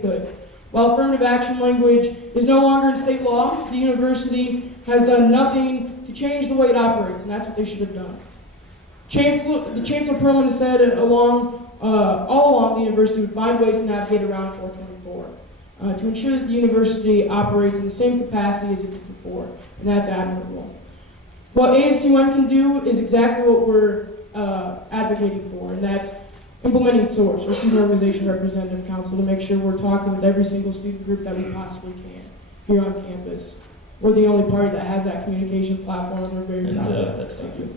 could. While affirmative action language is no longer in state law, the university has done nothing to change the way it operates, and that's what they should have done. The Chancellor Perlman has said all along the university would find ways to navigate around 424 to ensure that the university operates in the same capacity as it did before, and that's admirable. What ASUN can do is exactly what we're advocating for, and that's implementing SOURCE, or Student Organization Representative Council, to make sure we're talking with every single student group that we possibly can here on campus. We're the only party that has that communication platform, and we're very proud of that. Thank you.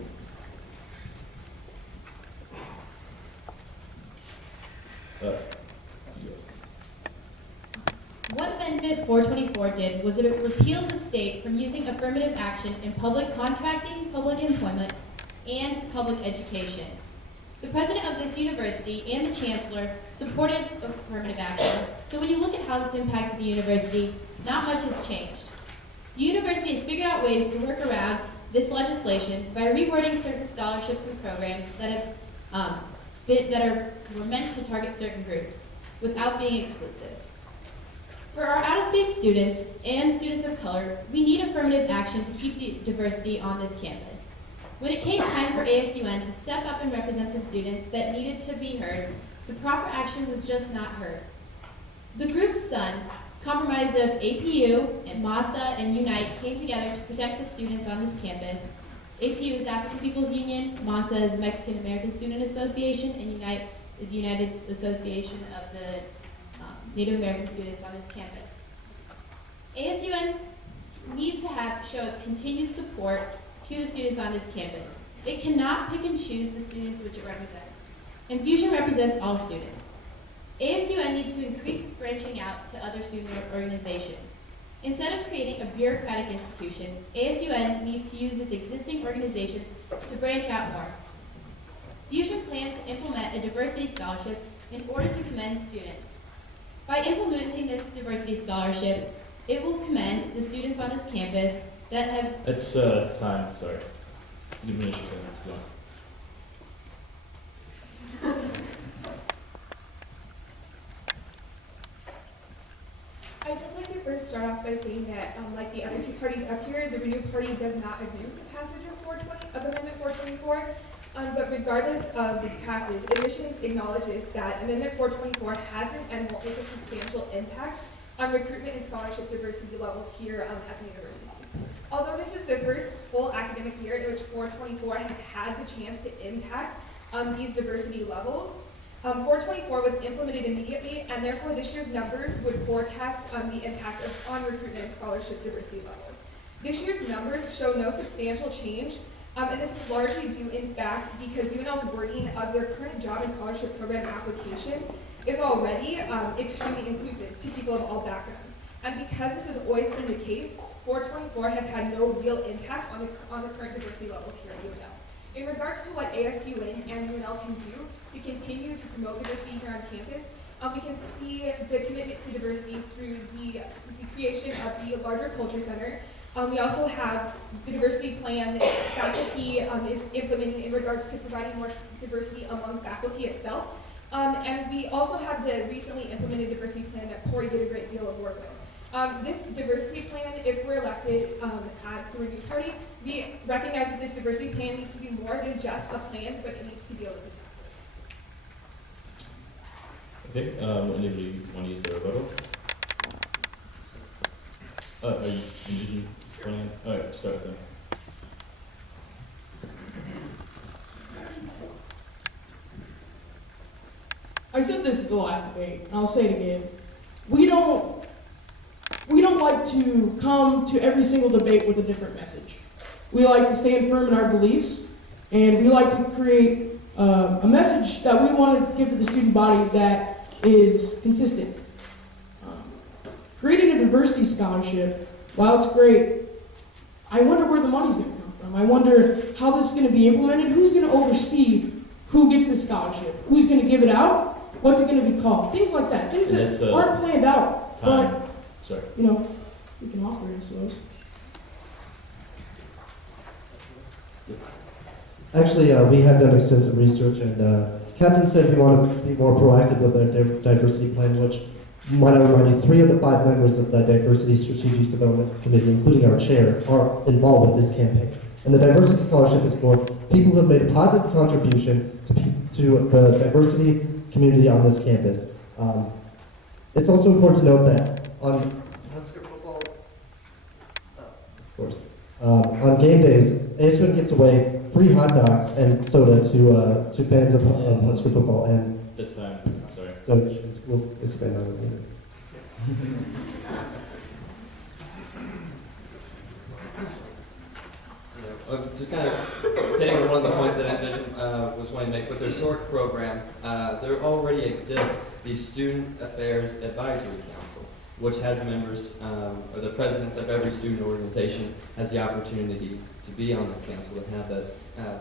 What Amendment 424 did was it repealed the state from using affirmative action in public contracting, public employment, and public education. The president of this university and the chancellor supported affirmative action, so when you look at how this impacted the university, not much has changed. The university has figured out ways to work around this legislation by rewording certain scholarships and programs that were meant to target certain groups without being exclusive. For our out-of-state students and students of color, we need affirmative action to keep the diversity on this campus. When it came time for ASUN to step up and represent the students that needed to be heard, the proper action was just not heard. The group SUN, comprised of APU, and MASA, and Unite, came together to protect the students on this campus. APU is African People's Union, MASA is Mexican American Student Association, and Unite is United Association of the Native American students on this campus. ASUN needs to show its continued support to the students on this campus. It cannot pick and choose the students which it represents. Infusion represents all students. ASUN needs to increase its branching out to other student organizations. Instead of creating a bureaucratic institution, ASUN needs to use its existing organization to branch out more. Fusion plans to implement a diversity scholarship in order to commend students. By implementing this diversity scholarship, it will commend the students on this campus that have... It's time, sorry. You can finish your sentence, go on. I'd just like to first start off by saying that, like the other two parties up here, the Renew Party does not agree with the passage of Amendment 424. But regardless of its passage, Admissions acknowledges that Amendment 424 hasn't and won't make a substantial impact on recruitment and scholarship diversity levels here at the university. Although this is the first full academic year in which 424 has had the chance to impact these diversity levels, 424 was implemented immediately, and therefore this year's numbers would forecast the impact on recruitment and scholarship diversity levels. This year's numbers show no substantial change, and this is largely due, in fact, because UNL's wording of their current job and scholarship program applications is already extremely inclusive to people of all backgrounds. And because this has always been the case, 424 has had no real impact on the current diversity levels here at UNL. In regards to what ASUN and UNL can do to continue to promote diversity here on campus, we can see the commitment to diversity through the creation of the larger culture center. We also have the diversity plan that faculty is implementing in regards to providing more diversity among faculty itself. And we also have the recently implemented diversity plan that Corey did a great deal of work with. This diversity plan, if we're elected as the Renew Party, we recognize that this diversity plan needs to be more than just a plan, but it needs to be able to be Okay, anybody want to use their rebuttal? Are you plan? All right, start with them. I said this at the last debate, and I'll say it again. We don't like to come to every single debate with a different message. We like to stand firm in our beliefs, and we like to create a message that we want to give to the student body that is consistent. Creating a diversity scholarship, while it's great, I wonder where the money's going to come from. I wonder how this is going to be implemented. Who's going to oversee who gets this scholarship? Who's going to give it out? What's it going to be called? Things like that. Things that aren't planned out. Time. But, Sorry. you know, we can offer it, I suppose. Actually, we have done extensive research, and Catherine said we want to be more proactive with our diversity plan, which might I remind you, 3 of the 5 members of the Diversity Strategic Development Committee, including our chair, are involved with this campaign. And the Diversity Scholarship is for people who have made a positive contribution to the diversity community on this campus. It's also important to note that on Husker football, of course, on game days, ASUN gets away free hot dogs and soda to fans of Husker football, and This time, sorry. so we'll expand on it later. Just kind of hitting on one of the points that Envision was wanting to make with their SORC program, there already exists the Student Affairs Advisory Council, which has members, or the presidents of every student organization has the opportunity to be on this council and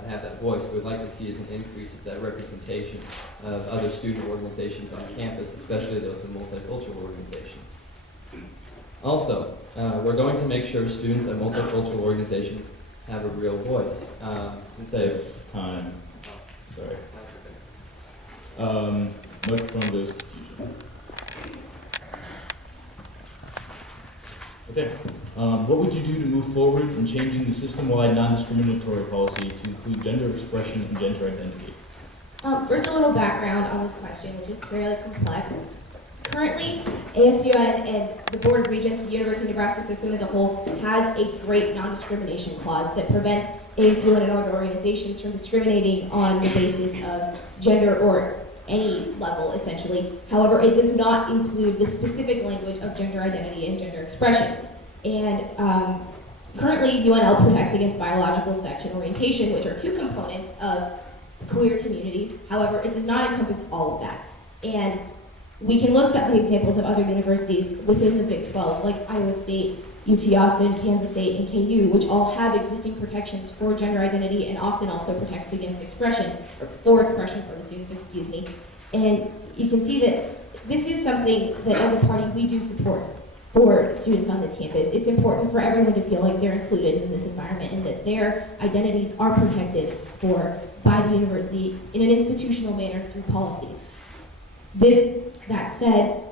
have that voice. What we'd like to see is an increase of that representation of other student organizations on campus, especially those in multicultural organizations. Also, we're going to make sure students at multicultural organizations have a real voice. And say, Time. Sorry. Microphone goes to Fusion. Okay. What would you do to move forward in changing the system-wide non-discriminatory policy to include gender expression and gender identity? First, a little background on this question, which is fairly complex. Currently, ASUN and the Board of Regents, the University of Nebraska system as a whole, has a great non-discrimination clause that prevents ASUN and other organizations from discriminating on the basis of gender or any level, essentially. However, it does not include the specific language of gender identity and gender expression. And currently, UNL protects against biological sex and orientation, which are 2 components of queer communities. However, it does not encompass all of that. And we can look at the examples of other universities within the Big 12, like Iowa State, UT Austin, Kansas State, and KU, which all have existing protections for gender identity, and Austin also protects against expression, or for expression for the students, excuse me. And you can see that this is something that as a party we do support for students on this campus. It's important for everyone to feel like they're included in this environment and that their identities are protected by the university in an institutional manner through policy. That said,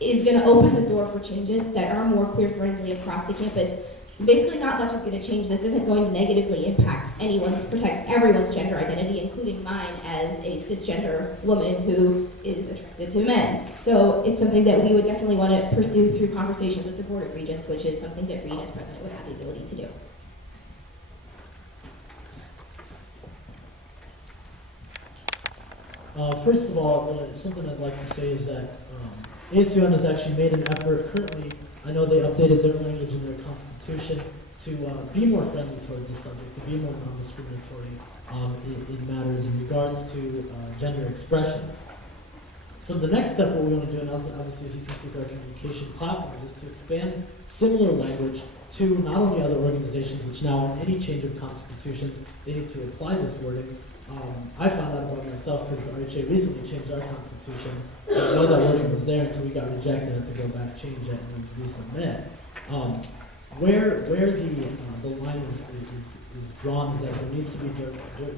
is going to open the door for changes that are more queer-friendly across the campus. Basically, not much is going to change. This isn't going to negatively impact anyone. This protects everyone's gender identity, including mine as a cisgender woman who is attracted to men. So it's something that we would definitely want to pursue through conversations with the Board of Regents, which is something that Reed as president would have the ability to do. First of all, something I'd like to say is that ASUN has actually made an effort currently. I know they updated their language in their constitution to be more friendly towards the subject, to be more non-discriminatory in matters in regards to gender expression. So the next step, what we want to do, and obviously as you can see with our communication platforms, is to expand similar language to not only other organizations, which now in any change of constitutions, they need to apply this wording. I found out about myself because RHA recently changed our constitution. I didn't know that wording was there until we got rejected and had to go back, change it, and resubmit. Where the line is drawn is that there needs to be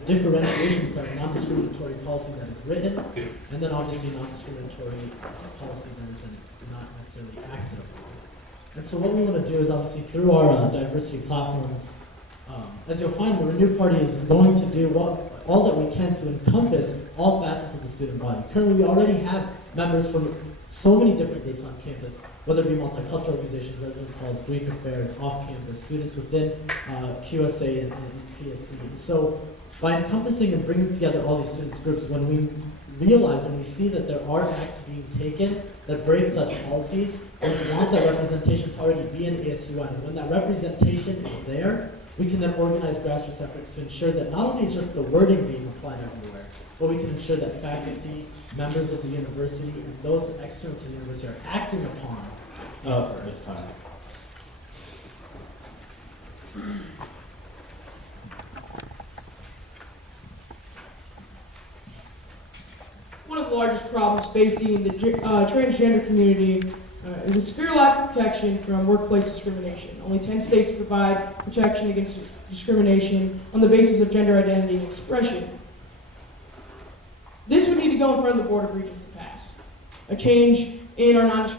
differentiation, non-discriminatory policy that is written, and then obviously non-discriminatory policy that is not necessarily active. And so what we want to do is obviously through our diversity platforms, as you'll find, the Renew Party is going to do all that we can to encompass all facets of the student body. Currently, we already have members from so many different groups on campus, whether it be multicultural organizations, residence halls, Greek affairs, off-campus, students within QSA and PSC. And so by encompassing and bringing together all these students groups, when we see that there are acts being taken that break such policies, we want that representation to already be in ASUN. And when that representation is there, we can then organize grassroots efforts to ensure that not only is just the wording being applied everywhere, but we can ensure that faculty, members of the university, and those external to the university are acting upon. It's time. One of the largest problems facing the transgender community is a severe lack of protection from workplace discrimination. Only 10 states provide protection against discrimination on the basis of gender identity and expression. This would need to go in front of the Board of Regents to pass. A change in our non